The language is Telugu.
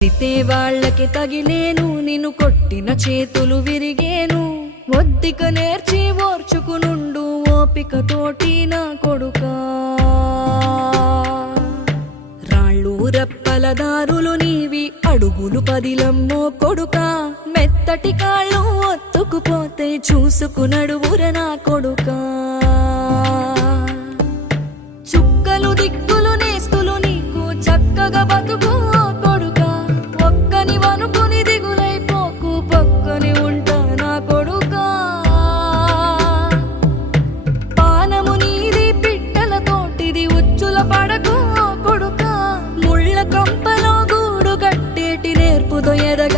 తితే వాళ్ళకి తగిలేను, నిన్ను కొట్టిన చేతులు విరిగేను. ఒద్దిక నేర్చి ఓర్చుకునుండు ఓపిక తోటి నా కొడుకా. రాళ్ళు రెప్పల దారులు నీవి, అడుగులు పదిలమ్మో కొడుకా. మెత్తటి కాళ్ళు ఒత్తుకుపోతే చూసుకునడువుర నా కొడుకా. చుక్కలు దిక్కులు నేస్తులు నీకు చక్కగా బతుకు కొడుకా. ఒక్కని వనుకుని దిగులైపోకు, పక్కని ఉంటా నా కొడుకా. పానము నీది పిట్టల తోటిది, ఉచ్చుల పడకు కొడుకా. ముళ్ళ కంపలో గూడు కట్టేటి నేర్పుతో ఎదగ